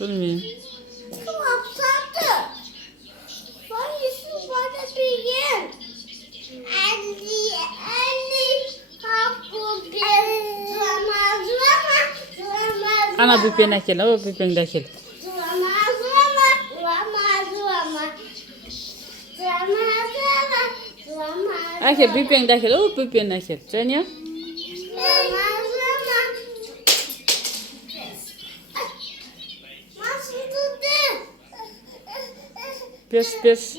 Bilmiyorum. Kapsadı. Hangisi bana bilin? Elli hakkı bir zama. Ana büpen akıl, o büpen de akıl. Zama. Akıl büpen de akıl, o büpen akıl. Canım? Pes.